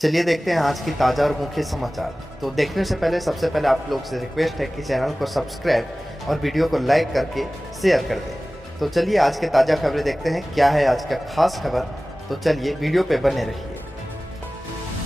चलिए देखते हैं आज की ताज़ा और मुख्य समाचार। तो देखने से पहले सबसे पहले आप लोग से रिक्वेस्ट है कि चैनल को सब्सक्राइब और वीडियो को लाइक करके शेयर कर दें। तो चलिए आज के ताज़ा खबरें देखते हैं क्या है आज का खास खबर। तो चलिए वीडियो पे बने रहिए।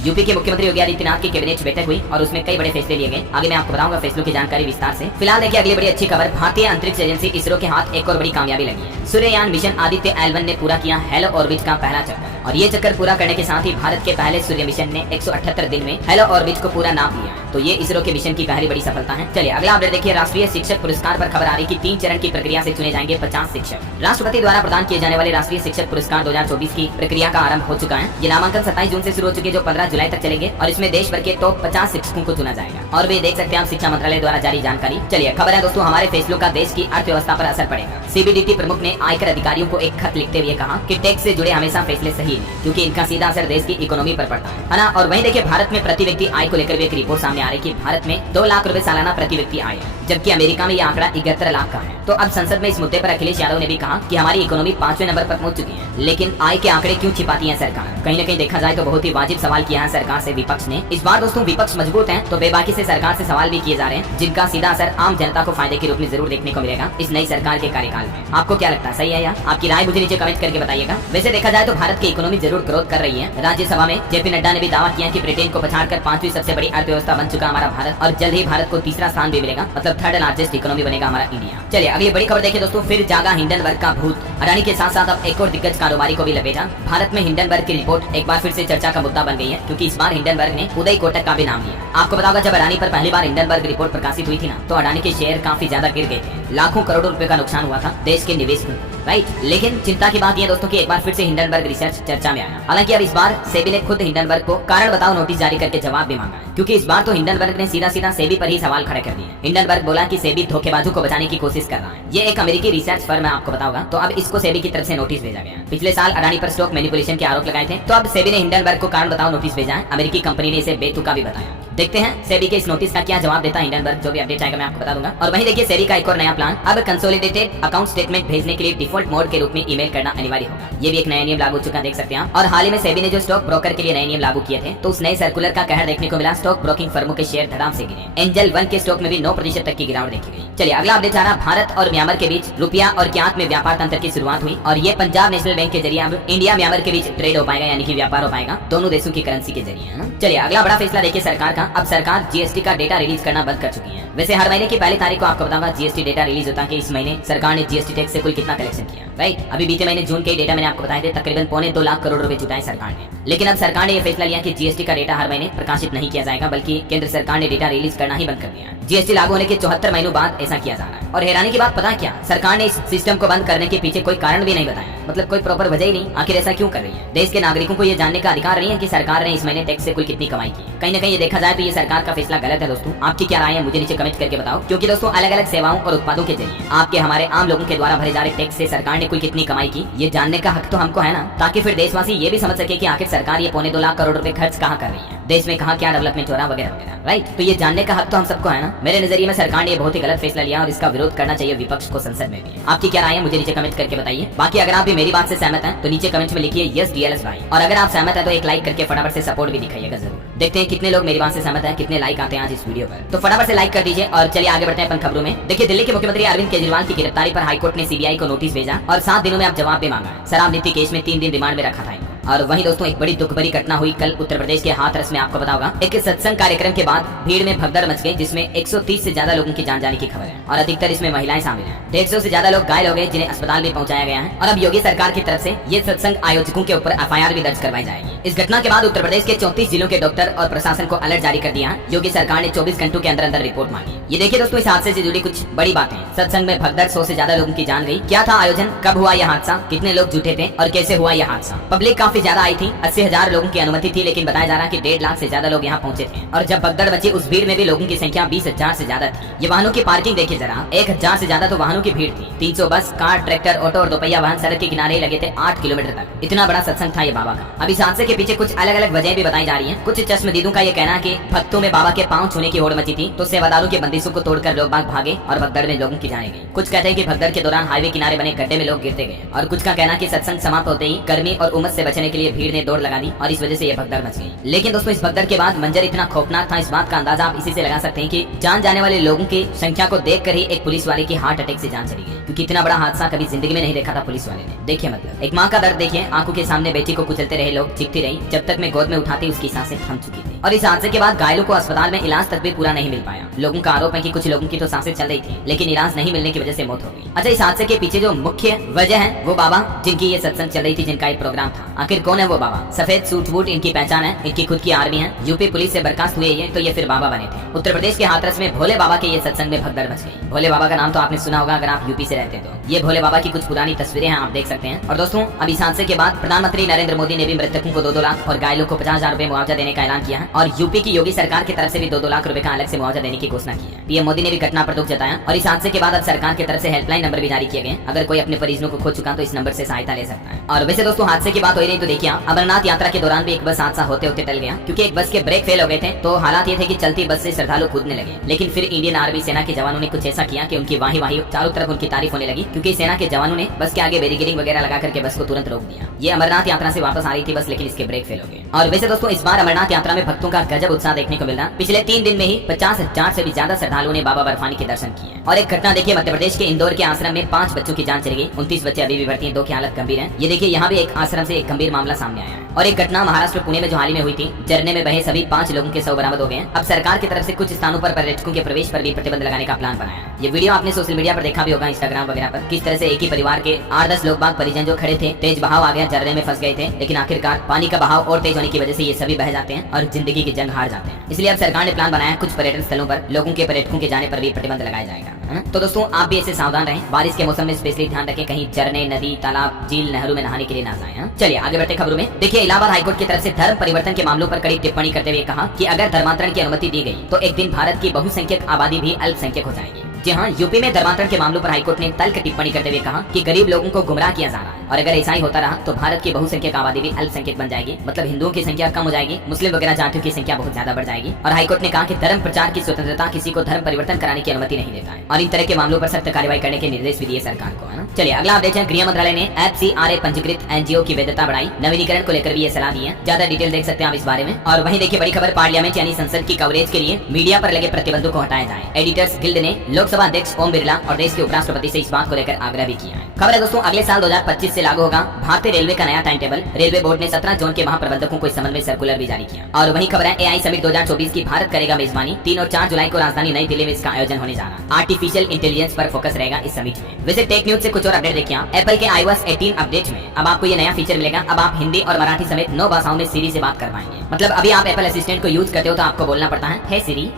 यूपी के मुख्यमंत्री योगी आदित्यनाथ की कैबिनेट बैठक हुई और उसमें कई बड़े फैसले लिए गए। आगे मैं आपको बताऊंगा फैसलों की जानकारी विस्तार से। फिलहाल देखिए अगली बड़ी अच्छी खबर, भारतीय अंतरिक्ष एजेंसी इसरो के हाथ एक और बड़ी कामयाबी लगी है। सूर्ययान मिशन आदित्य L1 ने पूरा किया हेलो ऑर्बिट का पहला चक्कर, और ये चक्कर पूरा करने के साथ ही भारत के पहले सूर्य मिशन ने 178 दिन में हेलो ऑर्बिट को पूरा नाप लिया। तो ये इसरो के मिशन की पहली बड़ी सफलता है। चलिए अगला अपडेट देखिए, राष्ट्रीय शिक्षक पुरस्कार पर खबर आ रही कि 3 चरण की प्रक्रिया से चुने जाएंगे 50 शिक्षक। राष्ट्रपति द्वारा प्रदान किए जाने वाले राष्ट्रीय शिक्षक पुरस्कार 2024 की प्रक्रिया का आरंभ हो चुका है। ये नामांकन 27 जून से शुरू हो चुके जो 15 जुलाई तक चलेंगे और इसमें देश भर के टॉप 50 शिक्षकों को चुना जाएगा। और वे देख सकते हैं आप शिक्षा मंत्रालय द्वारा जारी जानकारी। चलिए खबर है दोस्तों, हमारे फैसलों का देश की अर्थव्यवस्था पर असर पड़ेगा। सीबीडीटी प्रमुख ने आयकर अधिकारियों को एक खत लिखते हुए कहा कि टैक्स से जुड़े हमेशा फैसले सही हैं, क्योंकि इनका सीधा असर देश की इकोनॉमी पर पड़ता है ना। और वहीं देखिए भारत में प्रति व्यक्ति आय को लेकर भी एक रिपोर्ट सामने आ रही है कि भारत में 2 लाख रुपए सालाना प्रति व्यक्ति आय है, जबकि अमेरिका में यह आंकड़ा 71 लाख का है। तो अब संसद में इस मुद्दे पर अखिलेश यादव ने भी कहा कि हमारी इकोनॉमी 5वें नंबर पर पहुंच चुकी है, लेकिन आय के आंकड़े क्यों छिपाती है सरकार। कहीं न कहीं देखा जाए तो बहुत ही वाजिब सवाल किया है सरकार से विपक्ष ने। इस बार दोस्तों विपक्ष मजबूत है, तो बेबाकी से सरकार से सवाल भी किए जा रहे हैं, जिनका सीधा असर आम जनता को फायदे के रूप में जरूर देखने को मिलेगा इस नई सरकार के कार्यकाल में। आपको क्या लगता है, सही है या? आपकी राय मुझे नीचे कमेंट करके बताइएगा। वैसे देखा जाए तो भारत की इकोनॉमी जरूर ग्रोथ कर रही है। राज्यसभा में जेपी नड्डा ने भी दावा किया कि ब्रिटेन को पछाड़कर 5वीं सबसे बड़ी अर्थव्यवस्था बन चुका हमारा भारत, और जल्द ही भारत को तीसरा स्थान भी मिलेगा, मतलब 3rd लार्जेस्ट इकोनॉमी बनेगा हमारा इंडिया। चलिए अगली बड़ी खबर देखिए दोस्तों, फिर जागा हिंडनबर्ग का भूत। अडानी के साथ साथ अब एक और दिग्गज कारोबारी को भी लपेटा। भारत में हिंडनबर्ग की रिपोर्ट एक बार फिर से चर्चा का मुद्दा बन गई है, क्योंकि इस बार हिंडनबर्ग ने उदय कोटक का भी नाम लिया। आपको बताओगा जब अडानी पर पहली बार हिंडनबर्ग रिपोर्ट प्रकाशित हुई थी ना, तो अडानी के शेयर काफी ज्यादा गिर गए थे। लाखों करोड़ों रुपए का नुकसान हुआ था देश के निवेशकों को, राइट। लेकिन चिंता की बात यह दोस्तों कि एक बार फिर से हिंडनबर्ग रिसर्च चर्चा में आया। हालांकि अब इस बार सेबी ने खुद हिंडनबर्ग को कारण बताओ नोटिस जारी करके जवाब भी मांगा है, क्योंकि इस बार तो हिंडनबर्ग ने सीधा सीधा सेबी पर ही सवाल खड़े कर दिए। हिंडनबर्ग बोला कि सेबी धोखेबाजों को बचाने की कोशिश कर रहा है। ये एक अमेरिकी रिसर्च फर्म है, आपको बताऊंगा। तो अब इसको सेबी की तरफ से नोटिस भेजा गया। पिछले साल अडानी पर स्टॉक मैनिपुलेशन के आरोप लगाए थे, तो अब सेबी ने हिंडनबर्ग को कारण बताओ नोटिस भेजा है। अमेरिकी कंपनी ने इसे बेतुका भी बताया। देखते हैं सेबी के इस नोटिस का क्या जवाब देता है हिंडनबर्ग। जो भी अपडेट आएगा मैं आपको बता दूंगा। और वहीं देखिए सेबी का एक और नया प्लान, अब कंसोलिडेटेड अकाउंट स्टेटमेंट भेजने के लिए डिफॉल्ट मोड के रूप में ईमेल करना अनिवार्य होगा। ये भी एक नया नियम लागू हो चुका है, देख सकते हैं। और हाल ही में सेबी ने जो स्टॉक ब्रोकर के लिए नए नियम लागू किए थे, तो उस नए सर्कुलर का कहर देखने को मिला। स्टॉक ब्रोकिंग फर्मों के शेयर धड़ाम से गिरे। एंजल 1 के स्टॉक में भी 9% तक की गिरावट देखी गई। चलिए अगला अपडेट आ रहा, भारत और म्यांमार के बीच रुपया और क्यांत में व्यापार तंत्र की शुरुआत हुई, और ये पंजाब नेशनल बैंक के जरिए अब इंडिया म्यांमार के बीच ट्रेड हो पाएगा, यानी कि व्यापार हो पाएगा दोनों देशों की करेंसी के जरिए। चलिए अगला बड़ा फैसला देखिए सरकार का। अब सरकार जीएसटी का डेटा रिलीज करना बंद कर चुकी है। वैसे हर महीने की पहली तारीख को आपको बताऊंगा जीएसटी डेटा रिलीज होता है कि इस महीने सरकार ने जीएसटी टैक्स से कुल कितना कलेक्शन किया, राइट। अभी बीते महीने जून के डेटा मैंने आपको बताए थे, तकरीबन 2.25 लाख करोड़ रुपए जुटाए सरकार ने। लेकिन अब सरकार ने यह फैसला लिया कि जीएसटी का डेटा हर महीने प्रकाशित नहीं किया जाएगा, बल्कि केंद्र सरकार ने डेटा रिलीज करना ही बंद कर दिया। जीएसटी लागू होने के 74 महीनों बाद ऐसा किया जा रहा है। और हैरानी की बात पता क्या, सरकार ने इस सिस्टम को बंद करने के पीछे कोई कारण भी नहीं बताया, मतलब कोई प्रॉपर वजह ही नहीं। आखिर ऐसा क्यों कर रही है? देश के नागरिकों को ये जानने का अधिकार नहीं है कि सरकार ने इस महीने टैक्स से कुल कितनी कमाई की। कहीं ना कहीं ये देखा जाए तो ये सरकार का फैसला गलत है दोस्तों। आपकी क्या राय है मुझे नीचे कमेंट करके बताओ, क्योंकि दोस्तों अलग अलग सेवाओं और उत्पादों के जरिए आपके हमारे आम लोगों के द्वारा भरे जा रहे टैक्स से सरकार ने कुल कितनी कमाई की, ये जानने का हक तो हमको है ना, ताकि फिर देशवासी ये भी समझ सके कि आखिर सरकार ये 2.25 लाख करोड़ रुपए खर्च कहाँ कर रही है, देश में कहाँ क्या डेवलपमेंट हो रहा वगैरह वगैरह, राइट। तो ये जानने का हक तो हम सबको है ना। मेरे नजरिए में सरकार ने बहुत ही गलत फैसला लिया और इसका विरोध करना चाहिए विपक्ष को संसद में भी। आपकी क्या राय है मुझे नीचे कमेंट करके बताइए। बाकी अगर आप भी मेरी बात से सहमत हैं तो नीचे कमेंट में लिखिए यस डीएलएस भाई, और अगर आप सहमत हैं तो एक लाइक करके फटाफट से सपोर्ट भी दिखाइएगा जरूर। देखते हैं कितने लोग मेरी बात से सहमत हैं, कितने लाइक आते हैं आज इस वीडियो पर। तो फटाफट से लाइक कर दीजिए और चलिए आगे बढ़ते हैं अपन खबरों में। देखिए दिल्ली के मुख्यमंत्री अरविंद केजरीवाल की गिरफ्तारी पर हाईकोर्ट ने सीबीआई को नोटिस भेजा और 7 दिनों में अब जवाब भी मांगा है। शराब नीति केस में 3 दिन रिमांड में रखा था इनको। और वहीं दोस्तों एक बड़ी दुख भरी घटना हुई कल उत्तर प्रदेश के हाथरस में, आपको बताऊंगा। एक सत्संग कार्यक्रम के बाद भीड़ में भगदड़ मच गई, जिसमें 130 से ज्यादा लोगों की जान जाने की खबर है, और अधिकतर इसमें महिलाएं शामिल हैं। 150 से ज्यादा लोग घायल हो गए, जिन्हें अस्पताल में पहुंचाया गया है। और अब योगी सरकार की तरफ से ये सत्संग आयोजकों के ऊपर एफआईआर भी दर्ज करवाई जाएगी। इस घटना के बाद उत्तर प्रदेश के 34 जिलों के डॉक्टर और प्रशासन को अलर्ट जारी कर दिया। योगी सरकार ने 24 घंटों के अंदर अंदर रिपोर्ट मांगी। ये देखिए दोस्तों इस हादसे से जुड़ी कुछ बड़ी बातें। सत्संग में भगदड़, 100 से ज्यादा लोगों की जान गई। क्या था आयोजन, कब हुआ यह हादसा, कितने लोग जुटे थे और कैसे हुआ यह हादसा। पब्लिक काफी ज्यादा आई थी, 80,000 लोगों की अनुमति थी, लेकिन बताया जा रहा है कि 1.5 लाख से ज्यादा लोग यहाँ पहुंचे थे। और जब भगदड़ मची उस भीड़ में भी लोगों की संख्या 20,000 से ज्यादा थी। ये वाहनों की पार्किंग देखिए जरा, 1,000 से ज्यादा तो वाहनों की भीड़ थी। 300 बस, कार, ट्रैक्टर, ऑटो और दोपहिया वाहन सड़क के किनारे लगे थे 8 किलोमीटर तक। इतना बड़ा सत्संग था ये बाबा का। अब इस हादसे के पीछे कुछ अलग अलग वजह भी बताई जा रही है। कुछ चश्मदीदों का ये कहना है कि भक्तों में बाबा के पांव छूने की होड़ मची थी, तो सेवादारों की बंदिशों को तोड़कर लोग बाग भागे और भगदड़ में लोगों की जाने गई। कुछ कहते हैं कि भगदड़ के दौरान हाईवे किनारे बने गड्ढे में लोग गिरते गए, और कुछ का कहना कि सत्संग समाप्त होते ही गर्मी और उमस से बचने करने के लिए भीड़ ने दौड़ लगा दी और इस वजह से ये भगदड़ मच गई। लेकिन दोस्तों इस भगदड़ के बाद मंजर इतना खौफनाक था, इस बात का अंदाजा आप इसी से लगा सकते हैं कि जान जाने वाले लोगों की संख्या को देखकर ही एक पुलिस वाले की हार्ट अटैक से जान चली गई, क्योंकि इतना बड़ा हादसा कभी जिंदगी में नहीं देखा था पुलिस वाले ने। देखिए मतलब एक माँ का दर्द देखिए, आंखों के सामने बेटी को कुचलते रहे लोग, चीखती रही जब तक मैं गोद में उठाती उसकी सांसें थम चुकी थी। और इस हादसे के बाद घायलों को अस्पताल में इलाज तक भी पूरा नहीं मिल पाया। लोगों का आरोप है कि कुछ लोगों की तो सांसें चल रही थी लेकिन इलाज नहीं मिलने की वजह से मौत हो गई। अच्छा, इस हादसे के पीछे जो मुख्य वजह है वो बाबा जिनकी ये सत्संग चल रही थी, जिनका एक प्रोग्राम था। आखिर कौन है वो बाबा? सफेद सूट बूट इनकी पहचान है, इनकी खुद की आर्मी है, यूपी पुलिस से बर्खास्त हुए ये तो ये फिर बाबा बने थे। उत्तर प्रदेश के हाथरस में भोले बाबा के ये सत्संग में भगदड़ मच गई। भोले बाबा का नाम तो आपने सुना होगा अगर आप यूपी से रहते तो। ये भोले बाबा की कुछ पुरानी तस्वीरें हैं, आप देख सकते हैं। और दोस्तों अब इस हादसे के बाद प्रधानमंत्री नरेंद्र मोदी ने भी मृतकों को 2-2 लाख और घायलों को 50,000 रुपए मुआवजा देने का ऐलान किया है। और यूपी की योगी सरकार की तरफ से भी 2-2 लाख रुपए का अलग से मुआवजा देने की घोषणा की है। पीएम मोदी ने भी घटना पर दुख जताया और इस हादसे के बाद अब सरकार की तरफ से हेल्पलाइन नंबर भी जारी किए गए। अगर कोई अपने परिजनों को खो चुका तो इस नंबर से सहायता ले सकता है। और वैसे दोस्तों हादसे की बात हो रही तो देखिए, अमरनाथ यात्रा के दौरान भी एक बस हादसा होते होते टल गया, क्योंकि एक बस के ब्रेक फेल हो गए थे। तो हालात ये थे कि चलती बस से श्रद्धालु कूदने लगे, लेकिन फिर इंडियन आर्मी सेना के जवानों ने कुछ ऐसा किया कि उनकी वाही चारों तरफ उनकी तारीफ होने लगी, क्योंकि सेना के जवानों ने बस के आगे बैरिकेडिंग वगैरह लगा करके बस को तुरंत रोक दिया। ये अमरनाथ यात्रा से वापस आ रही थी बस, लेकिन इसके ब्रेक फेल हो गए। और वैसे दोस्तों इस बार अमरनाथ यात्रा में भक्तों का गजब उत्साह देखने को मिला। पिछले 3 दिन में ही 50,000 से भी ज्यादा श्रद्धालुओं ने बाबा बर्फानी के दर्शन किए। और एक घटना देखिए, मध्य प्रदेश के इंदौर के आश्रम में 5 बच्चों की जान चली गई। 29 बच्चे अभी भी भर्ती हैं, 2 की हालत गंभीर है। ये देखिए यहाँ भी एक आश्रम से एक गंभीर मामला सामने आया है। और एक घटना महाराष्ट्र पुणे में जो हाल ही में हुई थी, झरने में बहे सभी 5 लोगों के शव बरामद हो गए हैं। अब सरकार की तरफ से कुछ स्थानों पर पर्यटकों के प्रवेश पर भी प्रतिबंध लगाने का प्लान बनाया है। ये वीडियो आपने सोशल मीडिया पर देखा भी होगा, इंस्टाग्राम वगैरह पर, किस तरह से एक ही परिवार के 8-10 लोग बाग परिजन जो खड़े थे, तेज बहाव आ गया, झरने में फंस गए थे, लेकिन आखिरकार पानी का बहाव और तेज होने की वजह से ये सभी बह जाते हैं और जिंदगी की जंग हार जाते हैं। इसलिए अब सरकार ने प्लान बनाया, कुछ पर्यटन स्थलों पर लोगों के पर्यटकों के जाने पर भी प्रतिबंध लगाया जाएगा। तो दोस्तों आप भी ऐसे सावधान रहें, बारिश के मौसम में स्पेशली ध्यान रखें, कहीं झरने, नदी, तालाब, झील, नहरों में नहाने के लिए ना जाएं। चलिए आगे बढ़ते खबरों में। देखिए इलाहाबाद हाईकोर्ट की तरफ से धर्म परिवर्तन के मामलों पर कड़ी टिप्पणी करते हुए कहा कि अगर धर्मांतरण की अनुमति दी गई तो एक दिन भारत की बहुसंख्यक आबादी भी अल्पसंख्यक हो जाएगी। जी हाँ, यूपी में धर्मांतरण के मामलों पर हाईकोर्ट ने तल्ख टिप्पणी करते हुए कहा कि गरीब लोगों को गुमराह किया जा रहा है और अगर ऐसा ही होता रहा तो भारत की बहुसंख्यक आबादी भी अल्पसंख्यक बन जाएगी, मतलब हिंदुओं की संख्या कम हो जाएगी, मुस्लिम वगैरह जातियों की संख्या बहुत ज्यादा बढ़ जाएगी। और हाईकोर्ट ने कहा कि धर्म प्रचार की स्वतंत्रता किसी को धर्म परिवर्तन कराने की अनुमति नहीं देता है और इन तरह के मामलों पर सख्त कार्रवाई करने के निर्देश भी दिए सरकार को, है ना। चलिए अगला अपडेट है, गृह मंत्रालय ने FCRA पंजीकृत NGO की वैधता बढ़ाई, नवीनीकरण को लेकर भी ये सलाह दी है। ज्यादा डिटेल देख सकते हैं आप इस बारे में। और वहीं देखिए बड़ी खबर, पार्लियामेंट यानी संसद की कवरेज के लिए मीडिया पर लगे प्रतिबंधों को हटाया जाए। एडिटर्स गिल्ड ने लोकसभा अध्यक्ष ओम बिरला और देश के उपराष्ट्रपति से इस बात को लेकर आग्रह भी किया है। खबर है दोस्तों, अगले साल 2025 से लागू होगा भारतीय रेलवे का नया टाइम टेबल। रेलवे बोर्ड ने 17 जोन के महाप्रबंधकों को इस संबंध में सर्कुलर भी जारी किया। और वही खबर है, AI समिट 2024 की भारत करेगा मेजबानी। 3 और 4 जुलाई को राजधानी नई दिल्ली में इसका आयोजन होने जा रहा है। आर्टिफिशियल इंटेलिजेंस पर फोकस रहेगा इस समिट में। वैसे टेक न्यूज से कुछ और अपडेट देखिए, एप्पल के iOS 18 अपडेट में अब आपको ये नया फीचर मिलेगा। अब आप हिंदी और मराठी समेत 9 भाषाओं में सीरी से बात कर पाएंगे। मतलब अभी आप एप्पल असिस्टेंट को यूज करते हो तो आपको बोलना पड़ता है हे सीरी,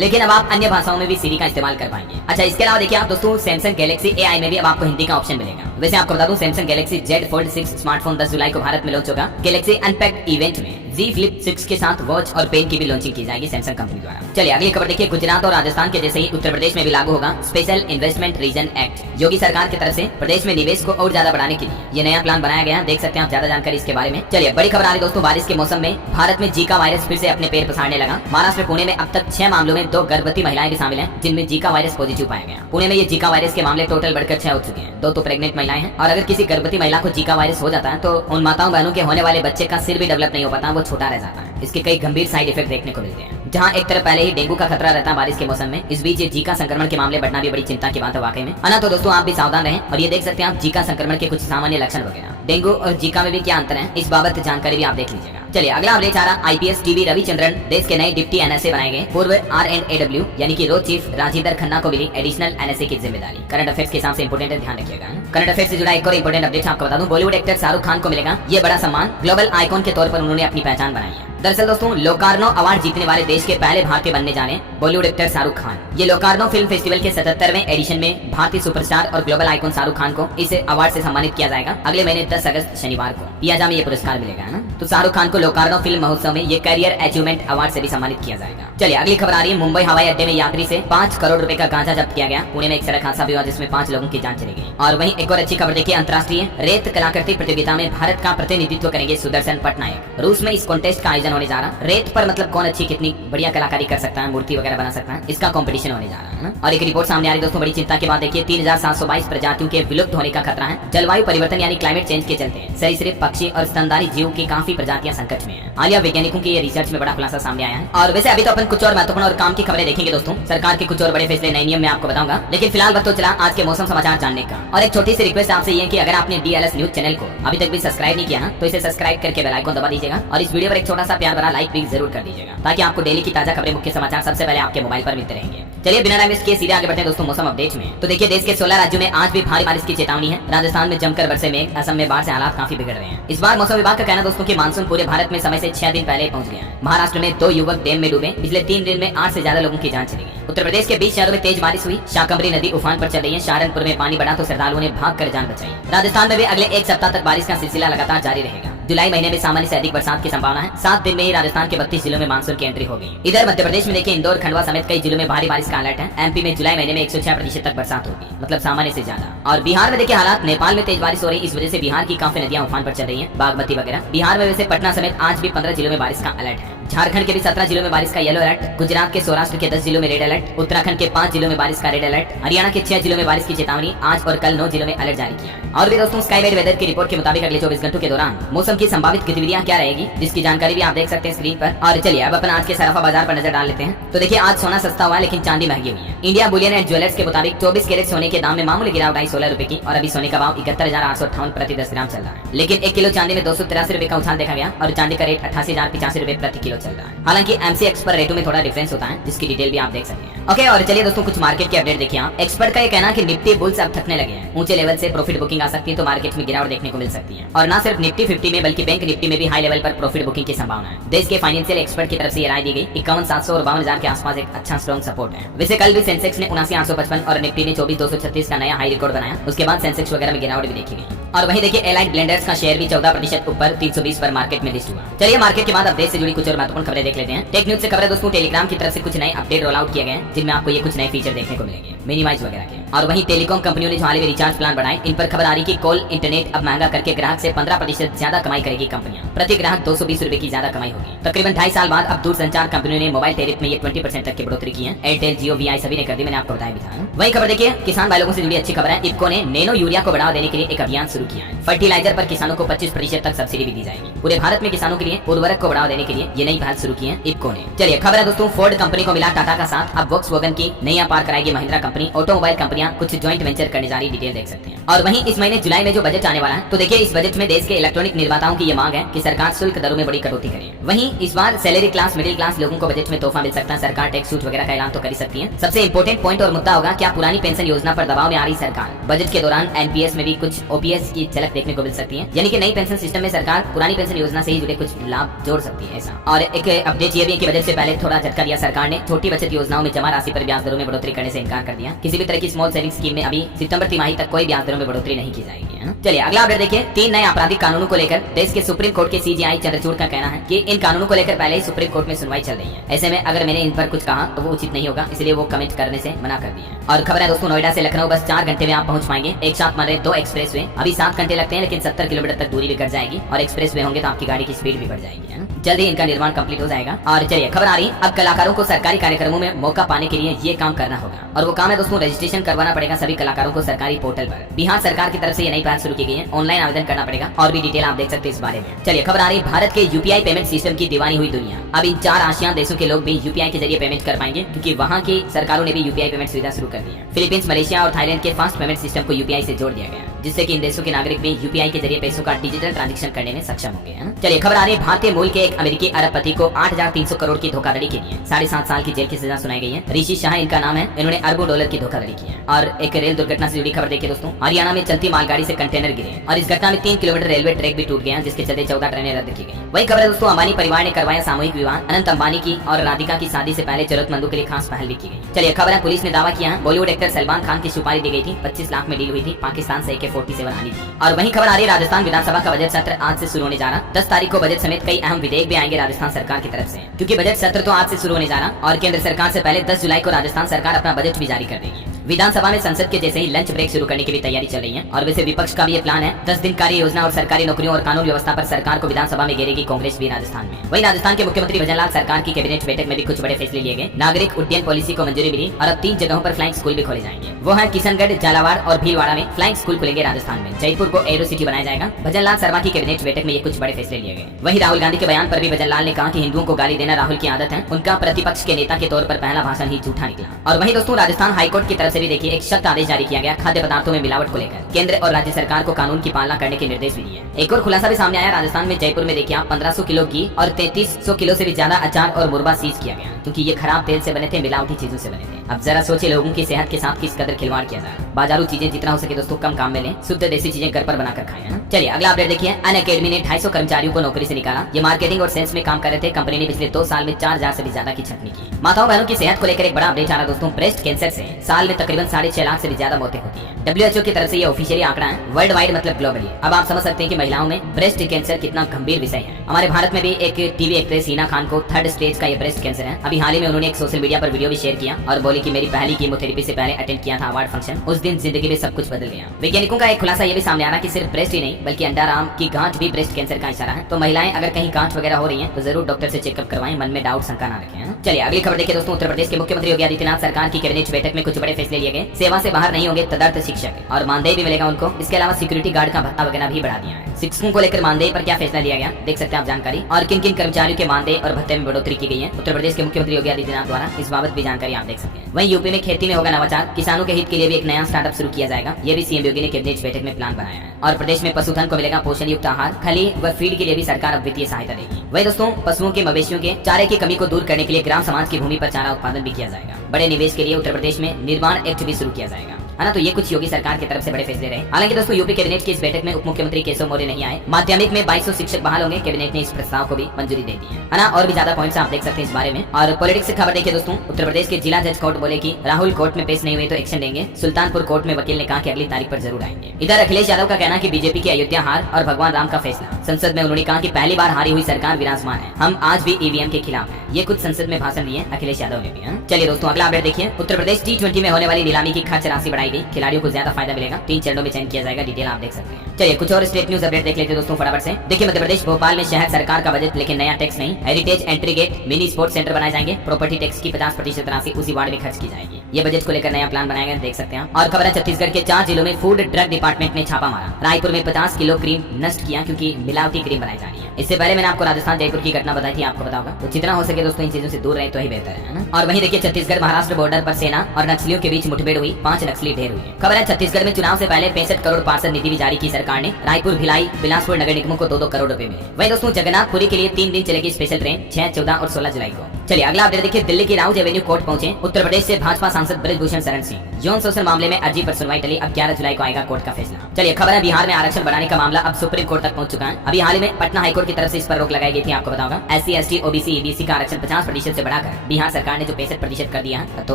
लेकिन अब आप अन्य भाषाओं में भी सीरी का इस्तेमाल कर पाएंगे। अच्छा, इसके अलावा देखिए आप दोस्तों, सैमसंग गैलेक्सी AI में भी अब आपको हिंदी का ऑप्शन मिलेगा। वैसे आपको बता दूं, Samsung Galaxy Z Fold 6 smartphone 10 जुलाई को भारत में लॉन्च होगा। गैलेक्सी अनपैक्ड इवेंट में Z Flip 6 के साथ वॉच और पेन की भी लॉन्चिंग की जाएगी सैमसंग कंपनी द्वारा। चलिए अगली खबर देखिए, गुजरात और राजस्थान के जैसे ही उत्तर प्रदेश में भी लागू होगा स्पेशल इन्वेस्टमेंट रीजन एक्ट। योगी सरकार की तरफ से प्रदेश में निवेश को और ज्यादा बढ़ाने के लिए ये नया प्लान बनाया गया है। देख सकते हैं आप ज्यादा जानकारी इसके बारे में। चलिए बड़ी खबर आ रही दोस्तों, बारिश के मौसम में भारत में जीका वायरस फिर से अपने पैर पसारने लगा। महाराष्ट्र पुणे में अब तक 6 मामलों में 2 गर्भवती महिलाएं भी शामिल हैं जिनमें जीका वायरस पॉजिटिव पाया गया। पुणे में ये जीका वायरस के मामले टोटल बढ़कर 6 हो चुके हैं। 2 तो प्रेग्नेंट महिलाएं हैं और अगर किसी गर्भवती महिला को जीका वायरस हो जाता है तो उन माताओं बहनों के होने वाले बच्चे का सिर भी डेवलप नहीं हो पाता, वो छोटा रह जाता है। इसके कई गंभीर साइड इफेक्ट देखने को मिलते हैं। जहां एक तरफ पहले ही डेंगू का खतरा रहता है बारिश के मौसम में, इस बीच ये जीका संक्रमण के मामले बढ़ना भी बड़ी चिंता की बात है वाकई में, है ना। तो दोस्तों आप भी सावधान रहें। और ये देख सकते हैं आप जीका संक्रमण के कुछ सामान्य लक्षण वगैरह। डेंगू और जीका में भी क्या अंतर है, इस बाबत जानकारी भी आप देख लीजिएगा। चलिए अगला अपडेट आ रहा, IPS TV रविचंद्रन देश के नए डिप्टी NSA बनाए गए। पूर्व RNAW यानी कि रोड चीफ राजिंदर खन्ना को मिली एडिशनल NSA की जिम्मेदारी। करंट अफेयर्स के हिसाब से इंपोर्टेंट है, ध्यान रखिएगा। करंट अफेयर्स से जुड़ा एक और इंपोर्टेंट अपडेट आपको बता दूं, बॉलीवुड एक्टर शाहरुख खान को मिलेगा ये बड़ा सम्मान। ग्लोबल आइकॉन के तौर पर उन्होंने अपनी पहचान बनाई है। दरअसल दोस्तों, लोकार्नो अवार्ड जीतने वाले देश के पहले भारतीय बनने जाने बॉलीवुड एक्टर शाहरुख खान। ये लोकार्नो फिल्म फेस्टिवल के 77वें एडिशन में भारतीय सुपरस्टार और ग्लोबल आइकॉन शाहरुख खान को इस अवार्ड से सम्मानित किया जाएगा। अगले महीने 10 अगस्त शनिवार को पियाजा में ये पुरस्कार मिलेगा, है ना। तो शाहरुख खान को लोकार्नो फिल्म महोत्सव में ये करियर अचीवमेंट अवार्ड से भी सम्मानित किया जाएगा। चलिए अगली खबर आ रही है, मुंबई हवाई अड्डे में यात्री से 5 करोड़ रुपए का गांजा जब्त किया गया। पुणे में एक सड़क हादसा भी हुआ जिसमें 5 लोगों की जान चली गई। और वहीं एक और अच्छी खबर देखिए, अंतर्राष्ट्रीय रेत कलाकृति प्रतियोगिता में भारत का प्रतिनिधित्व करेंगे सुदर्शन पटनायक। रूस में इस कॉन्टेस्ट का आयोजन होने जा रहा है। रेत पर मतलब कौन अच्छी कितनी बढ़िया कलाकारी कर सकता है, मूर्ति वगैरह बना सकता है, इसका कॉम्पिटिशन होने जा रहा है। और एक रिपोर्ट सामने आ रही दोस्तों, बड़ी चिंता की बात देखिए, 3722 प्रजातियों के विलुप्त होने का खतरा है। जलवायु परिवर्तन यानी क्लाइमेट चेंज के चलते सरीसृप, पक्षी और स्तनधारी जीव की काफी प्रजातियां संकट में है। हालिया वैज्ञानिकों की ये रिसर्च में बड़ा खुलासा सामने आया है। और वैसे अभी तो अपन कुछ और महत्वपूर्ण और काम की खबरें देखेंगे दोस्तों, सरकार के कुछ और बड़े फैसले नए नियम में आपको बताऊंगा, लेकिन फिलहाल वक्त तो चला आज के मौसम समाचार जानने का। और एक छोटी सी रिक्वेस्ट आपसे ये कि अगर आपने DLS न्यूज चैनल को अभी तक भी सब्सक्राइब नहीं किया ना, तो इसे सब्सक्राइब करके बेल आइकन दबा दीजिएगा और इस वीडियो पर एक छोटा सा प्यार भरा लाइक भी जरूर कर दीजिएगा, ताकि आपको डेली की ताजा खबरें, मुख्य समाचार सबसे पहले आपके मोबाइल पर मिलते रहेंगे। चलिए बिना टाइम वेस्ट किए सीधे आगे बढ़ते हैं दोस्तों मौसम अपडेट में। तो देखिए, देश के 16 राज्यों में आज भी भारी बारिश की चेतावनी है। राजस्थान में जमकर बरसे मेघ, असम में बाढ़ से हालात काफी बिगड़ रहे हैं। इस बार मौसम विभाग का कहना दोस्तों कि मानसून पूरे भारत में समय से 6 दिन पहले पहुंच गया है। महाराष्ट्र में 2 युवक डैम में डूबे, पिछले 3 दिन में 8 से ज्यादा लोगों की जान चली गई। उत्तर प्रदेश के 20 शहरों में तेज बारिश हुई। शाकंभरी नदी उफान पर चल रही है। सहारनपुर में पानी बढ़ा तो श्रद्धालुओं ने भागकर जान बचाई। राजस्थान में भी अगले 1 सप्ताह तक बारिश का सिलसिला लगातार जारी रहेगा। जुलाई महीने में सामान्य से अधिक बरसात की संभावना है। 7 दिन में ही राजस्थान के 32 जिलों में मानसून की एंट्री हो गई। इधर मध्य प्रदेश में देखिए, इंदौर, खंडवा समेत कई जिलों में भारी बारिश का अलर्ट है। MP में जुलाई महीने में 106% तक बरसात होगी, मतलब सामान्य से ज्यादा। और बिहार में देखिए हालात, नेपाल में तेज बारिश हो रही, इस वजह से बिहार की काफी नदियां उफान पर चल रही हैं, बागमती वगैरह। बिहार में वैसे पटना समेत आज भी 15 जिलों में बारिश का अलर्ट है। झारखंड के भी 17 जिलों में बारिश का येलो अलर्ट, गुजरात के सौराष्ट्र के 10 जिलों में रेड अलर्ट, उत्तराखंड के 5 जिलों में बारिश का रेड अलर्ट, हरियाणा के 6 जिलों में बारिश की चेतावनी, आज और कल 9 जिलों में अलर्ट जारी किया है। और भी दोस्तों, स्काईवेयर वेदर की रिपोर्ट के मुताबिक अगले 24 घंटों के दौरान मौसम की संभावित गतिविधियां क्या रहेगी, जिसकी जानकारी भी आप देख सकते हैं स्क्रीन पर। और चलिए अब अपन आज के सराफा बाजार पर नजर डाल लेते हैं। तो देखिए, आज सोना सस्ता हुआ है लेकिन चांदी महंगी हुई है। इंडिया बुलियन एंड ज्वेलर्स के मुताबिक 24 कैरेट सोने के दाम में मामूली गिरावट आई 16 रुपए की, और अभी सोने का भाव 71,858 प्रति 10 ग्राम चल रहा है। लेकिन 1 किलो चांदी में 283 रुपए का उछाल देखा गया और चांदी का रेट 88,085 रुपए प्रति किलो चल रहा है। हालांकि MCX पर रेटों में थोड़ा डिफरेंस होता है, जिसकी डिटेल भी आप देख सकते हैं। ओके, और चलिए दोस्तों कुछ मार्केट के अपडेट देखिए आप। एक्सपर्ट का ये कहना है कि निफ्टी बुल्स अब थकने लगे हैं। ऊंचे लेवल से प्रॉफिट बुकिंग आ सकती है, तो मार्केट में गिरावट देखने को मिल सकती है। और ना सिर्फ निफ्टी 50 में बल्कि बैंक निफ्टी में भी हाई लेवल पर प्रॉफिट बुकिंग की संभावना है। देश के फाइनेंशियल एक्सपर्ट की तरफ से ये राय दी गई। 51,700 और 52,000 के आसपास एक अच्छा स्ट्रॉन्ग सपोर्ट है। वैसे कल भी सेंसेक्स ने 79,855 और निफ्टी ने 24,236 का नया हाई रिकॉर्ड बनाया। उसके बाद सेंसेक्स वगैरह में गिरावट भी देखी गई। और वहीं देखिए, एलाइड ब्लेंडर्स का शेयर भी 14% ऊपर 320 पर मार्केट में लिस्ट हुआ। चलिए मार्केट के बाद अपडेट से जुड़ी कुछ और महत्वपूर्ण खबरें देख लेते हैं। टेक न्यूज से खबरें दोस्तों, टेलीग्राम की तरफ से कुछ नए अपडेट रोल आउट किए गए हैं, जिनमें आपको ये कुछ नए फीचर देखने को मिलेंगे, मिनिमाइज वगैरह के। और वहीं टेलीकॉम कंपनियों ने जो हाल ही में रिचार्ज प्लान बढ़ाए, इन पर खबर आ रही कि कॉल इंटरनेट अब महंगा करके ग्राहक से 15% ज्यादा कमाई करेगी कंपनियां। प्रति ग्राहक 220 रुपए की ज्यादा कमाई होगी। तकरीबन 2.5 साल बाद अब दूरसंचार कंपनियों ने मोबाइल टैरिफ में ये 20% तक की बढ़ोतरी की है। एयरटेल, जियो, VI सभी ने कर दी, मैंने आपको बताया भी था। वही खबर देखिए, किसान भाई लोगों से जुड़ी अच्छी खबर है। इफको ने नैनो यूरिया को बढ़ावा देने के लिए एक अभियान शुरू किया है। फर्टिलाइजर पर किसानों को 25% तक सब्सिडी भी दी जाएगी। पूरे भारत में किसानों के लिए उर्वरक को बढ़ावा देने के लिए ये नई पहल शुरू की है इफको ने। चलिए खबर है दोस्तों, फोर्ड कंपनी को मिला टाटा का साथ, अब वोक्सवैगन की नैया पार कराएगी महिंद्रा कंपनी। ऑटोमोबाइल कंपनियां कुछ ज्वाइंट वेंचर करने जा रही, डिटेल देख सकते हैं। और वहीं इस महीने जुलाई में जो बजट आने वाला है, तो देखिए इस बजट में देश के इलेक्ट्रॉनिक निर्माताओं की ये मांग है कि सरकार शुल्क दरों में बड़ी कटौती करे। वहीं इस बार सैलरी क्लास, मिडिल क्लास लोगों को बजट में तोहफा मिल सकता है। सरकार टैक्स छूट वगैरह का ऐलान तो कर सकती है। सबसे इंपॉर्टेंट पॉइंट और मुद्दा होगा, क्या पुरानी पेंशन योजना पर दबाव में आ रही सरकार। बजट के दौरान NPS में भी कुछ OPS की झलक देखने को मिल सकती है, यानी कि नई पेंशन सिस्टम में सरकार पुरानी पेंशन योजना से ही जुड़े कुछ लाभ जोड़ सकती है ऐसा। और एक अपडेट ये भी है कि बजट से पहले थोड़ा झटका दिया सरकार ने। छोटी बचत योजनाओं में जमा राशि पर ब्याज दरों में बढ़ोतरी करने से इनकार कर दिया। किसी भी तरह की स्मॉल सेविंग स्कीम में अभी सितंबर तिमाही तक कोई ब्याज दरों में बढ़ोतरी नहीं की जाएगी, है ना। चलिए अगला अपडेट देखिए। 3 नए आपराधिक कानूनों को लेकर देश के सुप्रीम कोर्ट के CJI चंद्रचूड़ का कहना है कि इन कानूनों को लेकर पहले ही सुप्रीम कोर्ट में सुनवाई चल रही है। ऐसे में अगर मैंने इन पर कुछ कहा तो वो उचित नहीं होगा, इसलिए वो कमेंट करने से मना कर दिया। और खबर है दोस्तों, नोएडा से लखनऊ बस 4 घंटे में आप पहुंच पाएंगे। एक साथ बन रहे 2 एक्सप्रेस वे। अभी 7 घंटे लगते हैं, लेकिन 70 किलोमीटर तक दूरी भी कट जाएगी। और एक्सप्रेस वे होंगे तो आपकी गाड़ी की स्पीड भी बढ़ जाएगी, है ना। जल्दी इनका निर्माण कंप्लीट हो जाएगा। और चलिए खबर आ रही, अब कलाकारों को सरकारी कार्यक्रमों में मौका पाने के लिए ये काम करना होगा। और वो काम है दोस्तों, रजिस्ट्रेशन करवाना पड़ेगा सभी कलाकारों को सरकारी पोर्टल पर। बिहार सरकार की तरफ से ये नई पहल शुरू की गई है। ऑनलाइन आवेदन करना पड़ेगा, और भी डिटेल आप देख सकते हैं इस बारे में। चलिए खबर आ रही, भारत के UPI पेमेंट सिस्टम की दीवानी हुई दुनिया। अब इन 4 आसियान देशों के लोग भी UPI के जरिए पेमेंट कर पाएंगे, क्योंकि वहाँ की सरकारों ने भी UPI पेमेंट सुविधा शुरू कर दी है। फिलीपींस, मलेशिया और थाईलैंड के फास्ट पेमेंट सिस्टम को UPI से जोड़ दिया गया, जिससे कि इन देशों के नागरिक भी UPI के जरिए पैसों का डिजिटल ट्रांजैक्शन करने में सक्षम होंगे। चलिए खबर आ रही है, भारतीय मूल के एक एक अमेरिकी अरबपति को 8,300 करोड़ की धोखाधड़ी के लिए 7.5 साल की जेल की सजा सुनाई गई है। ऋषि शाह इनका नाम है। इन्होंने अरबों डॉलर की धोखाधड़ी की है। और एक रेल दुर्घटना से जुड़ी खबर देखिए दोस्तों, हरियाणा में चलती मालगाड़ी से कंटेनर गिरे और इस घटना में 3 किलोमीटर रेलवे ट्रैक भी टूट गया, जिसके चलते 14 ट्रेनें रद्द की गई। वही खबर है दोस्तों, अंबानी परिवार ने करवाया सामूहिक विवाह। अनंत अंबानी की और राधिका की शादी से पहले जरूरतमंदों के लिए खास पहल भी की गई। चलिए खबर है, पुलिस ने दावा किया है बॉलीवुड एक्टर सलमान खान की सुपारी दी गई थी, 25 लाख में डील हुई थी, पाकिस्तान से AK-47 आनी थी। और वही खबर आ रही है, राजस्थान विधानसभा का बजट सत्र आज से शुरू होने जा रहा। 10 तारीख को बजट समेत कई अहम विधेयक भी आएंगे राजस्थान सरकार की तरफ से, क्योंकि बजट सत्र तो आज से शुरू होने जा रहा और केंद्र सरकार से पहले 10 जुलाई को राजस्थान सरकार अपना बजट भी जारी कर देगी। विधानसभा में संसद के जैसे ही लंच ब्रेक शुरू करने की भी तैयारी चल रही है। और वैसे विपक्ष का भी ये प्लान है, 10 दिन कार्य योजना और सरकारी नौकरियों और कानून व्यवस्था पर सरकार को विधानसभा में घेरेगी कांग्रेस भी राजस्थान में। वहीं राजस्थान के मुख्यमंत्री भजनलाल सरकार की कैबिनेट बैठक में भी कुछ बड़े फैसले लिए गए। नागरिक उड्डयन पॉलिसी को मंजूरी मिली और अब 3 जगहों पर फ्लाइंग स्कूल भी खोले जाएंगे। वो है किशनगढ़, झालावाड़ और भीलवाड़ा में फ्लाइंग स्कूल खुलेंगे राजस्थान में। जयपुर को एरो सिटी बनाया जाएगा। भजनलाल शर्मा की कैबिनेट बैठक में ये कुछ बड़े फैसले लिए गए। वहीं राहुल गांधी के बयान पर भी भजनलाल ने कहा कि हिंदुओं को गाली देना राहुल की आदत है। उनका प्रतिपक्ष के नेता के तौर पर पहला भाषण ही झूठा निकला। और वहीं दोस्तों, राजस्थान हाईकोर्ट की तरफ से भी देखिए एक सख्त आदेश जारी किया गया खाद्य पदार्थों में मिलावट को लेकर। केंद्र और राज्य सरकार को कानून की पालना करने के निर्देश भी दिए। एक और खुलासा भी सामने आया, राजस्थान में जयपुर में देखिए आप 1500 किलो घी और 3300 किलो से भी ज्यादा अचार और मुरबा सीज किया गया, क्योंकि ये खराब तेल से बने थे, मिलावटी चीजों से बने थे। अब जरा सोचिए लोगों की सेहत के साथ किस कदर खिलवाड़ किया जा रहा है। बाजारू चीजें जितना हो सके दोस्तों कम काम में लें, शुद्ध देसी चीजें घर पर बनाकर खाएं। चलिए अगला अपडेट देखिए, अनअकैडमी ने 250 कर्मचारियों को नौकरी से निकाला। ये मार्केटिंग और सेल्स में काम कर रहे थे। कंपनी ने पिछले 2 साल में 4000 से भी ज्यादा की छटनी की। माताओं बहनों की सेहत को लेकर एक बड़ा अपडेट आ रहा दोस्तों। ब्रेस्ट कैंसर से साल में तकरीबन 6.5 लाख से भी ज्यादा मौतें होती है। WHO की तरफ से ये ऑफिशियली आंकड़ा है, वर्ल्ड वाइड मतलब ग्लोबली। अब आप समझ सकते हैं कि महिलाओं में ब्रेस्ट कैंसर कितना गंभीर विषय है। हमारे भारत में भी एक टीवी एक्ट्रेस हिना खान को 3rd स्टेज का ये ब्रेस्ट कैंसर है। अभी हाल ही में उन्होंने एक सोशल मीडिया पर वीडियो भी शेयर किया और बोली कि मेरी पहली कीमोथेरेपी से पहले अटेंड किया था अवार्ड फंक्शन, उस दिन जिंदगी में सब कुछ बदल गया। वैज्ञानिकों का एक खुलासा ये भी सामने आ रहा कि सिर्फ ब्रेस्ट ही नहीं बल्कि अंडरआर्म की गांठ भी ब्रेस्ट कैंसर का इशारा है। तो महिलाएं अगर कहीं गांठ वगैरह हो रही हैं तो जरूर डॉक्टर से चेकअप करवाएं, मन में डाउट शंका ना रखें। चलिए अगली खबर देखिए दोस्तों, उत्तर प्रदेश के मुख्यमंत्री योगी आदित्यनाथ सरकार की कैबिनेट बैठक में कुछ बड़े फैसले लिए गए। सेवा से बाहर नहीं होंगे तदर्थ शिक्षक और मानदेय भी मिलेगा उनको। इसके अलावा सिक्योरिटी गार्ड का भत्ता वगैरह भी बढ़ा दिया है। शिक्षकों को लेकर मानदेय पर क्या फैसला लिया गया देख सकते हैं आप जानकारी, और किन किन कर्मचारियों के मानदेय और भत्ते में बढ़ोतरी की गई है उत्तर प्रदेश के मुख्यमंत्री योगी आदित्यनाथ द्वारा। इस बाबत भी जानकारी आप देख सकते हैं। वहीं यूपी में खेती में होगा नवाचार, किसानों के हित के लिए भी एक नया स्टार्टअप शुरू किया जाएगा। ये भी सीएम योगी ने कैबिनेट बैठक में प्लान बनाया है। और प्रदेश में पशुधन को मिलेगा पोषण युक्त आहार, खली व फीड के लिए भी सरकार अब वित्तीय सहायता देगी। वही दोस्तों, पशुओं के मवेशियों के चारे की कमी को दूर करने के लिए ग्राम समाज की भूमि पर चारा उत्पादन भी किया जाएगा। बड़े निवेश के लिए उत्तर प्रदेश में निर्माण एक्ट भी शुरू किया जाएगा, है ना। तो ये कुछ योगी सरकार की तरफ से बड़े फैसले रहे। हालांकि दोस्तों यूपी कैबिनेट की इस बैठक में उप मुख्यमंत्री केशव मौर्य नहीं आए। माध्यमिक में 2200 शिक्षक बहाल होंगे, कैबिनेट ने इस प्रस्ताव को भी मंजूरी दे दी है ना। और भी ज्यादा पॉइंट्स आप देख सकते हैं इस बारे में। और पॉलिटिक्स से खबर देखिए दोस्तों, उत्तर प्रदेश के जिला जज कोर्ट बोले कि राहुल कोर्ट में पेश नहीं हुए तो एक्शन लेंगे। सुल्तानपुर कोर्ट में वकील ने कहा कि अगली तारीख पर जरूर आएंगे। इधर अखिलेश यादव का कहना कि बीजेपी की अयोध्या हार और भगवान राम का फैसला। संसद में उन्होंने कहा कि पहली बार हारी हुई सरकार विराजमान है, हम आज भी ईवीएम के खिलाफ हैं। ये कुछ संसद में भाषण दिए अखिलेश यादव ने भी। चलिए दोस्तों अगला अपडेट देखिए, उत्तर प्रदेश T20 में होने वाली नीलामी की खर्च राशि बढ़ाई गई, खिलाड़ियों को ज्यादा फायदा मिलेगा। 3 चरणों में चयन किया जाएगा, डिटेल आप देख सकते हैं। चलिए कुछ और स्टेट न्यूज अपडेट देख लेते हैं दोस्तों फटाफट से। देखिए मध्य प्रदेश भोपाल में शहर सरकार का बजट लेकिन नया टैक्स नहीं। Heritage entry gate, mini sports centre बनाए जाएंगे। प्रॉपर्टी टैक्स की 50% राशि उसी वार्ड में खर्च की जाएगी। ये बजट को लेकर नया प्लान बनाया गया, देख सकते हैं। और खबर है छत्तीसगढ़ के 4 जिलों में फूड ड्रग डिपार्टमेंट ने छापा मारा। रायपुर में 50 किलो क्रीम नष्ट किया क्योंकि मिलावटी क्रीम बनाई जा रही है। इससे पहले मैंने आपको राजस्थान जयपुर की घटना बताई थी, आपको बताऊंगा। तो जितना हो सके दोस्तों इन चीजों से दूर रहे तो ही बेहतर है ना। और वहीं देखिए छत्तीसगढ़ महाराष्ट्र बॉर्डर पर सेना और नक्सलियों के बीच मुठभेड़ हुई, 5 नक्सली ढेर हुए। खबर है छत्तीसगढ़ में चुनाव से पहले 65 करोड़ पार्षद निधि भी जारी की सरकार ने। रायपुर, भिलाई, बिलासपुर नगर निगमों को 2-2 करोड़ रुपए मिले। वहीं दोस्तों जगन्नाथपुरी के लिए 3 दिन चलेगी स्पेशल ट्रेन 6, 14 और 16 जुलाई को। चलिए अगला अपडेट देखिए, दिल्ली की राउज एवेन्यू कोर्ट पहुंचे उत्तर प्रदेश से भाजपा सांसद ब्रजभूषण शरण सिंह। यौन शोषण मामले में अर्जी पर सुनवाई टली, अब 11 जुलाई को आएगा कोर्ट का फैसला। चलिए खबर है बिहार में आरक्षण बढ़ाने का मामला अब सुप्रीम कोर्ट तक पहुंच चुका है। अभी हाल ही में पटना हाईकोर्ट की तरफ से इस पर रोक लगाई गई थी, आपको बताऊंगा। SC, ST, OBC, EBC का आरक्षण 50% से बढ़ाकर बिहार सरकार ने जो 65% कर दिया है। तो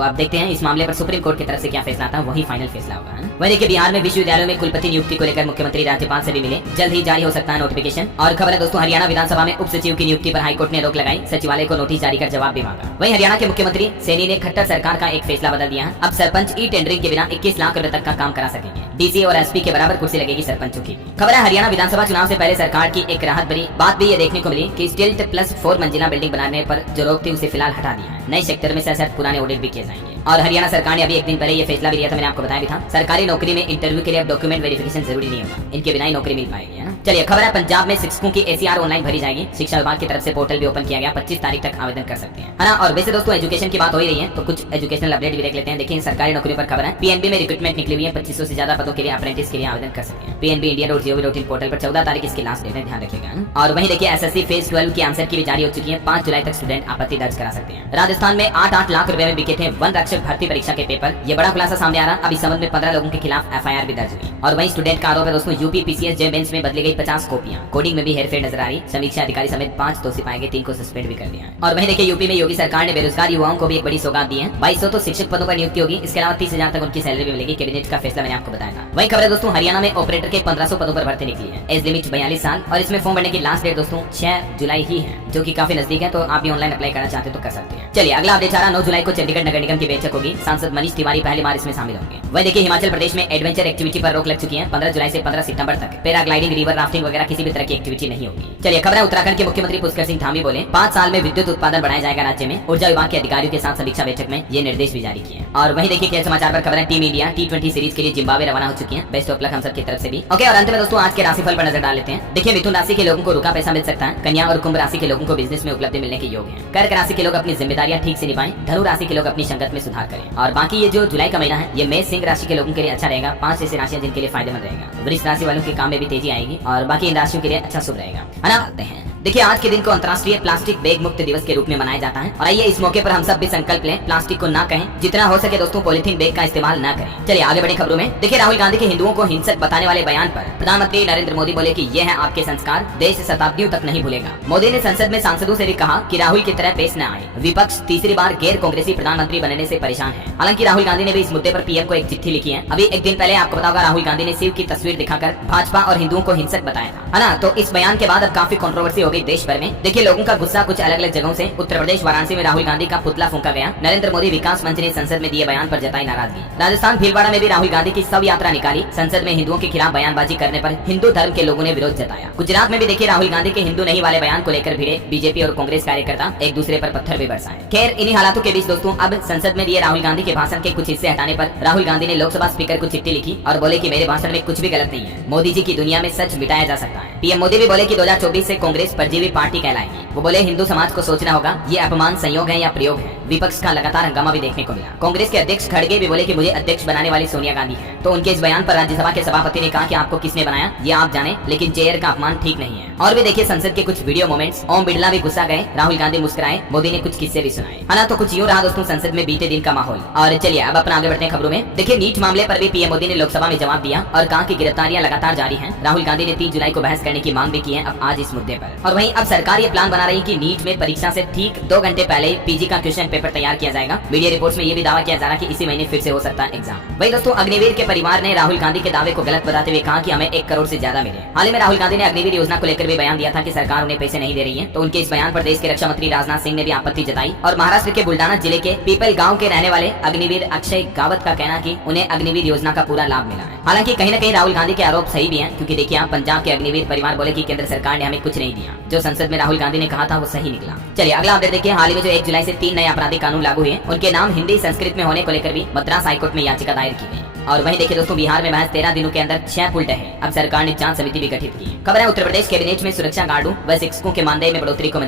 अब देखते हैं इस मामले पर सुप्रीम कोर्ट की तरफ से क्या फैसला आता है, वही फाइनल फैसला होगा। वहीं देखिए बिहार में विश्वविद्यालयों में कुलपति नियुक्ति को लेकर मुख्यमंत्री राज्यपाल से भी मिले, जल्द ही जारी हो सकता है नोटिफिकेशन। और खबर है दोस्तों हरियाणा विधानसभा में उप सचिव की नियुक्ति पर हाईकोर्ट ने रोक लगाई, सचिवालय को नोटिस जारी कर जवाब भी मांगा। वहीं हरियाणा के मुख्यमंत्री सैनी ने खट्टर सरकार का एक फैसला बदल दिया है। अब सरपंच ई टेंडरिंग के बिना 21 लाख रुपए तक का काम करा सकेंगे। DC और SP के बराबर कुर्सी लगेगी सरपंचों की। खबर है हरियाणा विधानसभा चुनाव से पहले सरकार की एक राहत भरी बात भी ये देखने को मिली कि स्टील प्लस 4 मंजिला बिल्डिंग बनाने पर जो रोक थी उसे फिलहाल हटा दिया है। नए सेक्टर में सशर्त पुराने ऑडिट भी किए जाएंगे। और हरियाणा सरकार ने अभी एक दिन पहले ये फैसला भी लिया था, मैंने आपको बताया भी था। सरकारी नौकरी में इंटरव्यू के लिए अब डॉक्यूमेंट वेरिफिकेशन जरूरी नहीं होगा, इनके बिना ही नौकरी मिल पाएगी, है ना। चलिए खबर है पंजाब में शिक्षकों की ACR ऑनलाइन भरी जाएगी। शिक्षा विभाग की तरफ से पोर्टल भी ओपन किया गया, 25 तारीख तक आवेदन कर सकते हैं, है ना। और वैसे दोस्तों एजुकेशन की बात हो ही रही है तो कुछ एजुकेशनल अपडेट भी देख लेते हैं। देखिए सरकारी नौकरियों पर खबर है, PNB में रिक्रूटमेंट निकली हुई है। 2500 से ज्यादा पदों के लिए अप्रेंटिस के लिए आवेदन कर सकते हैं। PNB-India.gov.in पोर्टल पर 14 तारीख इसकी लास्ट डेट है, ध्यान रखिएगा। और वहीं देखिए SSC फेज 12 की आंसर की भी जारी हो चुकी है। 5 जुलाई तक स्टूडेंट आपत्ति दर्ज करा सकते हैं। राजस्थान में 8 लाख रुपए में बिके थे वन रक्षक भर्ती परीक्षा के पेपर। ये बड़ा खुलासा सामने आ रहा। अभी संबंध में 15 लोगों के खिलाफ FIR भी दर्ज हुई। और वहीं स्टूडेंट का आरोप है दोस्तों UP PCS जे मेंस में बदली गई 50 कॉपियां। कोडिंग में भी हेरफेर नजर आ रही। समीक्षा अधिकारी समेत 5 दोषी पाए गए, 3 को सस्पेंड भी कर दिया। और वहीं देखिए यूपी में योगी सरकार ने बेरोजगार युवाओं को भी एक बड़ी सौगात दी है। 2200 तो शिक्षक पदों पर नियुक्ति होगी। इसके अलावा 30,000 तक उनकी सैलरी भी मिलेगी। कैबिनेट का फैसला मैंने आपको बताया था। वहीं खबर है दोस्तों हरियाणा में ऑपरेटर के 1500 पदों पर भर्ती निकली है। एज लिमिट 42 साल और इसमें फॉर्म भरने की लास्ट डेट दोस्तों 6 जुलाई ही है, जो कि काफी नजदीक है। तो आप भी ऑनलाइन अप्लाई करना चाहते तो कर सकते हैं। चलिए अगला अपडेट आ रहा 9 जुलाई को चंडीगढ़ नगर निगम की बैठक होगी। सांसद मनीष तिवारी पहली बार इसमें शामिल होंगे। वही देखिए हिमाचल प्रदेश में एडवेंचर एक्टिविटी पर रोक लग चुकी है। 15 जुलाई से 15 सितंबर तक पैराग्लाइडिंग, रिवर राफ्टिंग वगैरह किसी भी तरह की एक्टिविटी नहीं होगी। चलिए खबर है उत्तराखंड के मुख्यमंत्री पुष्कर सिंह धामी बोले 5 साल में विद्युत उत्पादन बढ़ाया जाएगा। राज्य में ऊर्जा विभाग के अधिकारियों के साथ समीक्षा बैठक में ये निर्देश भी जारी किए। और वहीं देखिए खेल समाचार पर खबर है टीम इंडिया T20 सीरीज के लिए जिम्बाब्वे रवाना हो चुकी है। बेस्ट ऑफ लक हम सब की तरफ से भी। ओके और अंत में दोस्तों आज के राशिफल पर नजर डाल लेते हैं। देखिए मिथुन राशि के लोगों को रुका पैसा मिल सकता है। कन्या और कुंभ राशि के लोगों को बिजनेस में उपलब्धि मिलने के योग है। कर्क राशि के लोग अपनी जिम्मेदारियां ठीक से निभाएं। धनु राशि के लोग अपनी संगत में सुधार करें। और बाकी ये जो जुलाई का महीना है ये मेष सिंह राशि के लोगों के लिए अच्छा रहेगा। 5 ऐसी राशियां जिनके लिए फायदेमंद रहेगा। वृष राशि वालों के काम में भी तेजी आएगी और बाकी इन राशियों के लिए अच्छा शुभ रहेगा, है ना। देखिए आज के दिन को अंतर्राष्ट्रीय प्लास्टिक बैग मुक्त दिवस के रूप में मनाया जाता है। और आइए इस मौके पर हम सब भी संकल्प लें, प्लास्टिक को ना कहें, जितना हो सके दोस्तों पॉलिथीन बैग का इस्तेमाल ना करें। चलिए आगे बढ़े खबरों में। देखिए राहुल गांधी के हिंदुओं को हिंसक बताने वाले बयान पर प्रधानमंत्री नरेंद्र मोदी बोले कि ये है आपके संस्कार, देश शताब्दियों तक नहीं भूलेगा। मोदी ने संसद में सांसदों से भी कहा कि राहुल की तरह पेश न आए। विपक्ष तीसरी बार गैर कांग्रेसी प्रधानमंत्री बनने से परेशान है। हालांकि राहुल गांधी ने भी इस मुद्दे पर PM को एक चिट्ठी लिखी है। अभी एक दिन पहले आपको बताऊंगा राहुल गांधी ने शिव की तस्वीर दिखाकर भाजपा और हिंदुओं को हिंसक बताया था, है ना। तो इस बयान के बाद अब काफी कंट्रोवर्सी हो गई देश भर में। देखिए लोगों का गुस्सा कुछ अलग अलग जगहों से। उत्तर प्रदेश वाराणसी में राहुल गांधी का पुतला फूंका गया। नरेंद्र मोदी विकास मंच ने संसद में दिए बयान पर जताई नाराजगी। राजस्थान भीलवाड़ा में भी राहुल गांधी की शव यात्रा निकाली। संसद में हिंदुओं के खिलाफ बयानबाजी करने पर हिंदू धर्म के लोगों ने विरोध जताया। गुजरात में भी देखिए राहुल गांधी के हिंदू नहीं वाले बयान को लेकर भिड़े बीजेपी और कांग्रेस कार्यकर्ता एक दूसरे पर पत्थर भी बरसाए। खैर इन्हीं हालातों के बीच दोस्तों अब संसद में दिए राहुल गांधी के भाषण के कुछ हिस्से हटाने पर राहुल गांधी ने लोकसभा स्पीकर को चिट्ठी लिखी और बोले कि मेरे भाषण में कुछ भी गलत नहीं है। मोदी जी की दुनिया में सच मिटाया जा सकता है। PM मोदी भी बोले कि 2024 से कांग्रेस परजीवी पार्टी कहलाएगी। वो बोले हिंदू समाज को सोचना होगा ये अपमान संयोग है या प्रयोग है। विपक्ष का लगातार हंगामा भी देखने को मिला। कांग्रेस के अध्यक्ष खड़गे भी बोले कि मुझे अध्यक्ष बनाने वाली सोनिया गांधी है। तो उनके इस बयान पर राज्यसभा के सभापति ने कहा कि आपको किसने बनाया ये आप जाने, लेकिन चेयर का अपमान ठीक नहीं है। और भी देखिए संसद के कुछ वीडियो मोमेंट्स। ओम बिरला भी गुस्सा गए, राहुल गांधी मुस्कुराए, मोदी ने कुछ किस्से भी सुनाए, है ना। तो कुछ यूं रहा दोस्तों संसद में बीते दिन का माहौल। और चलिए अब अपना आगे बढ़ते हैं खबरों में। देखिए नीट मामले पर भी PM मोदी ने लोकसभा में जवाब दिया और कहा कि गिरफ्तारियां लगातार जारी हैं। राहुल गांधी ने 3 जुलाई को बहस करने की मांग भी की है अब आज इस मुद्दे पर। और वहीं अब सरकार ये प्लान बना रही है कि नीट में परीक्षा से ठीक 2 घंटे पहले PG का क्वेश्चन पेपर तैयार किया जाएगा। मीडिया रिपोर्ट्स में ये भी दावा किया जा रहा है कि इसी महीने फिर से हो सकता है एग्जाम। वही दोस्तों अग्निवीर के परिवार ने राहुल गांधी के दावे को गलत बताते हुए कहा कि हमें 1 करोड़ से ज्यादा मिले। हाल ही में राहुल गांधी ने अग्निवीर योजना को लेकर भी बयान दिया था कि सरकार उन्हें पैसे नहीं दे रही है। तो उनके इस बयान पर देश के रक्षा मंत्री राजनाथ सिंह ने भी आपत्ति जताई। और महाराष्ट्र के बुल्डाना जिले के पीपल गाँव के रहने वाले अग्निवीर अक्षय गावत का कहना कि उन्हें अग्निवीर योजना का पूरा लाभ मिला है। हालांकि कहीं न कहीं राहुल गांधी के आरोप सही भी हैं, क्योंकि देखिए पंजाब के अग्निवीर परिवार बोले कि केंद्र सरकार ने हमें कुछ नहीं दिया। जो संसद में राहुल गांधी ने कहा था वो सही निकला। चलिए अगला अपडेट देखिए। हाल ही में जो 1 जुलाई से 3 नए आपराधिक कानून लागू हुए उनके नाम हिंदी संस्कृत में होने को लेकर भी मद्रास हाईकोर्ट में याचिका दायर की गई। और वहीं देखिए दोस्तों बिहार में महज 13 दिनों के अंदर 6 पुल ढहे। अब सरकार ने जांच समिति भी गठित की। खबर है उत्तर प्रदेश कैबिनेट में सुरक्षा गार्डों व शिक्षकों के मानदेय में बढ़ोतरी को